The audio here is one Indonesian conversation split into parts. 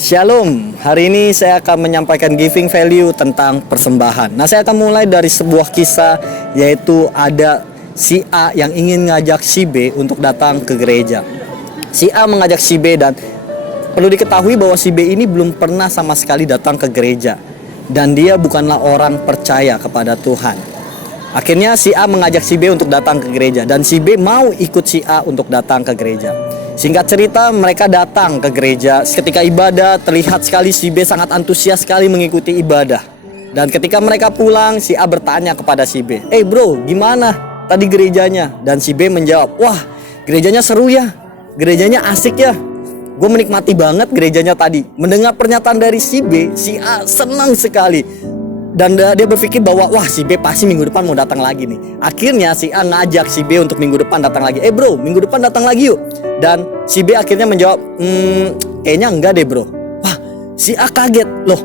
Shalom, hari ini saya akan menyampaikan giving value tentang persembahan. Nah, saya akan mulai dari sebuah kisah, yaitu ada si A yang ingin ngajak si B untuk datang ke gereja. Si A mengajak si B dan perlu diketahui bahwa si B ini belum pernah sama sekali datang ke gereja. Dan dia bukanlah orang percaya kepada Tuhan. Akhirnya si A mengajak si B untuk datang ke gereja dan si B mau ikut si A untuk datang ke gereja. Singkat cerita, mereka datang ke gereja. Ketika ibadah, terlihat sekali si B sangat antusias sekali mengikuti ibadah. Dan ketika mereka pulang, si A bertanya kepada si B, bro, gimana tadi gerejanya?" Dan si B menjawab, "Wah, gerejanya seru ya, gerejanya asik ya. Gue menikmati banget gerejanya tadi." Mendengar pernyataan dari si B, si A senang sekali. Dan dia berpikir bahwa wah, si B pasti minggu depan mau datang lagi nih. Akhirnya si A ngajak si B untuk minggu depan datang lagi. Bro, minggu depan datang lagi yuk." Dan si B akhirnya menjawab, kayaknya enggak deh bro." Wah, si A kaget. Loh,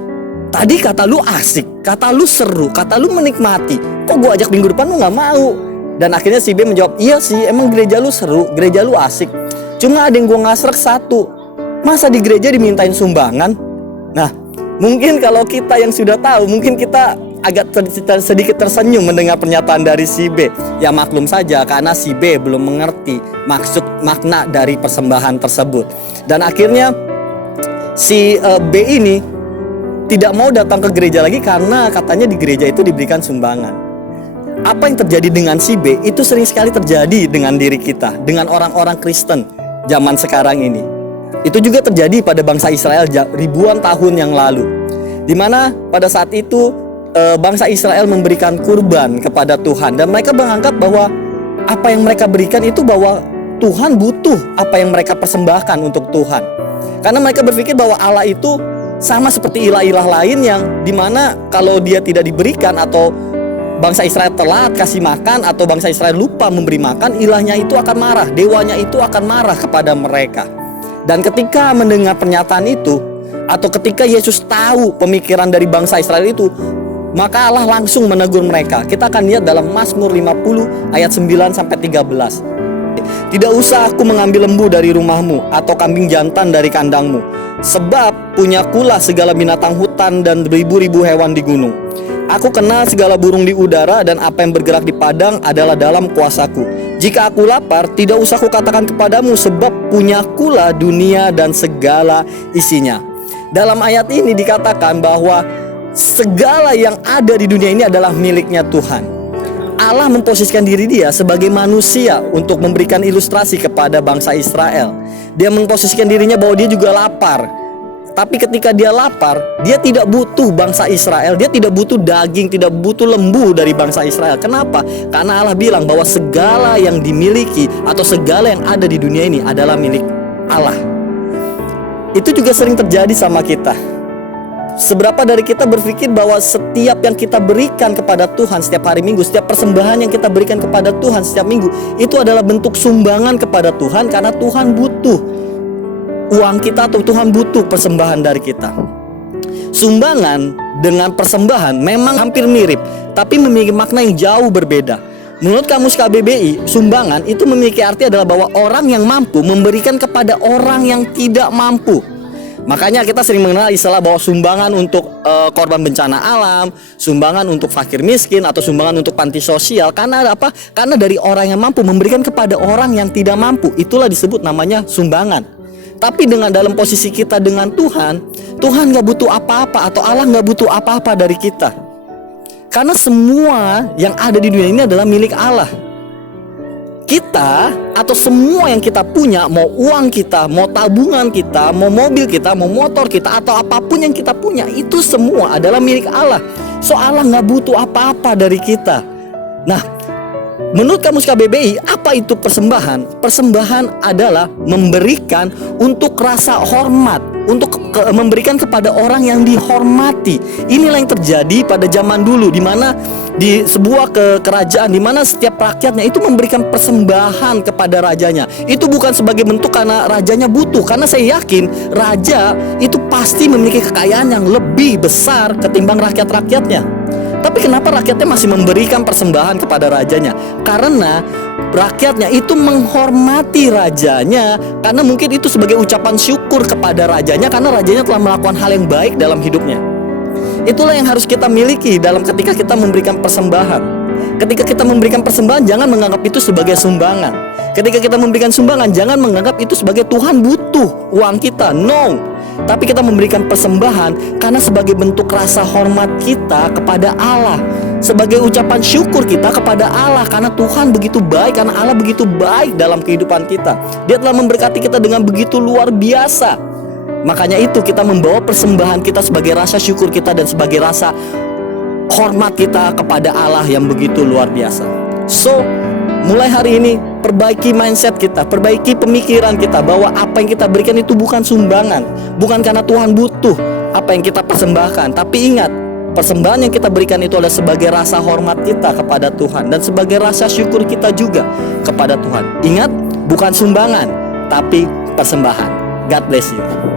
tadi kata lu asik, kata lu seru, kata lu menikmati, kok gue ajak minggu depan lu gak mau? Dan akhirnya si B menjawab, "Iya sih, emang gereja lu seru, gereja lu asik. Cuma ada yang gue nggak srek satu. Masa di gereja dimintain sumbangan?" Nah, mungkin kalau kita yang sudah tahu, mungkin kita agak sedikit tersenyum mendengar pernyataan dari si B. Ya maklum saja, karena si B belum mengerti makna dari persembahan tersebut. Dan akhirnya si B ini tidak mau datang ke gereja lagi karena katanya di gereja itu diberikan sumbangan. Apa yang terjadi dengan si B itu sering sekali terjadi dengan diri kita, dengan orang-orang Kristen zaman sekarang ini. Itu juga terjadi pada bangsa Israel ribuan tahun yang lalu, di mana pada saat itu bangsa Israel memberikan kurban kepada Tuhan. Dan mereka menganggap bahwa apa yang mereka berikan itu bahwa Tuhan butuh apa yang mereka persembahkan untuk Tuhan. Karena mereka berpikir bahwa Allah itu sama seperti ilah-ilah lain yang dimana kalau dia tidak diberikan atau bangsa Israel telat kasih makan atau bangsa Israel lupa memberi makan, ilahnya itu akan marah, dewanya itu akan marah kepada mereka. Dan ketika mendengar pernyataan itu, atau ketika Yesus tahu pemikiran dari bangsa Israel itu, maka Allah langsung menegur mereka. Kita akan lihat dalam Mazmur 50 ayat 9-13. "Tidak usah aku mengambil lembu dari rumahmu atau kambing jantan dari kandangmu, sebab punyakulah segala binatang hutan dan beribu-ribu hewan di gunung. Aku kenal segala burung di udara dan apa yang bergerak di padang adalah dalam kuasaku. Jika aku lapar, tidak usah aku katakan kepadamu, sebab punyakulah dunia dan segala isinya." Dalam ayat ini dikatakan bahwa segala yang ada di dunia ini adalah miliknya Tuhan. Allah memposisikan diri dia sebagai manusia untuk memberikan ilustrasi kepada bangsa Israel. Dia memposisikan dirinya bahwa dia juga lapar. Tapi ketika dia lapar, dia tidak butuh bangsa Israel, dia tidak butuh daging, tidak butuh lembu dari bangsa Israel. Kenapa? Karena Allah bilang bahwa segala yang dimiliki atau segala yang ada di dunia ini adalah milik Allah. Itu juga sering terjadi sama kita. Seberapa dari kita berpikir bahwa setiap yang kita berikan kepada Tuhan setiap hari Minggu, setiap persembahan yang kita berikan kepada Tuhan setiap minggu, itu adalah bentuk sumbangan kepada Tuhan karena Tuhan butuh uang kita atau Tuhan butuh persembahan dari kita. Sumbangan dengan persembahan memang hampir mirip, tapi memiliki makna yang jauh berbeda. Menurut Kamus KBBI, sumbangan itu memiliki arti adalah bahwa orang yang mampu memberikan kepada orang yang tidak mampu. Makanya kita sering mengenal istilah bahwa sumbangan untuk korban bencana alam, sumbangan untuk fakir miskin, atau sumbangan untuk panti sosial. Karena apa? Karena dari orang yang mampu memberikan kepada orang yang tidak mampu. Itulah disebut namanya sumbangan. Tapi dengan dalam posisi kita dengan Tuhan, Tuhan gak butuh apa-apa atau Allah gak butuh apa-apa dari kita. Karena semua yang ada di dunia ini adalah milik Allah. Kita atau semua yang kita punya, mau uang kita, mau tabungan kita, mau mobil kita, mau motor kita, atau apapun yang kita punya, itu semua adalah milik Allah. So Allah gak butuh apa-apa dari kita. Nah, menurut Kamus KBBI, apa itu persembahan? Persembahan adalah memberikan untuk rasa hormat, untuk memberikan kepada orang yang dihormati. Inilah yang terjadi pada zaman dulu, di mana di sebuah kerajaan di mana setiap rakyatnya itu memberikan persembahan kepada rajanya. Itu bukan sebagai bentuk karena rajanya butuh, karena saya yakin raja itu pasti memiliki kekayaan yang lebih besar ketimbang rakyat-rakyatnya. Tapi kenapa rakyatnya masih memberikan persembahan kepada rajanya? Karena rakyatnya itu menghormati rajanya, karena mungkin itu sebagai ucapan syukur kepada rajanya, karena rajanya telah melakukan hal yang baik dalam hidupnya. Itulah yang harus kita miliki dalam ketika kita memberikan persembahan. Ketika kita memberikan persembahan, jangan menganggap itu sebagai sumbangan. Ketika kita memberikan sumbangan, jangan menganggap itu sebagai Tuhan butuh uang kita. No. Tapi kita memberikan persembahan karena sebagai bentuk rasa hormat kita kepada Allah, sebagai ucapan syukur kita kepada Allah, karena Tuhan begitu baik, karena Allah begitu baik dalam kehidupan kita. Dia telah memberkati kita dengan begitu luar biasa. Makanya itu kita membawa persembahan kita sebagai rasa syukur kita dan sebagai rasa hormat kita kepada Allah yang begitu luar biasa. So, mulai hari ini perbaiki mindset kita, perbaiki pemikiran kita bahwa apa yang kita berikan itu bukan sumbangan, bukan karena Tuhan butuh apa yang kita persembahkan. Tapi ingat, persembahan yang kita berikan itu adalah sebagai rasa hormat kita kepada Tuhan dan sebagai rasa syukur kita juga kepada Tuhan. Ingat, bukan sumbangan, tapi persembahan. God bless you.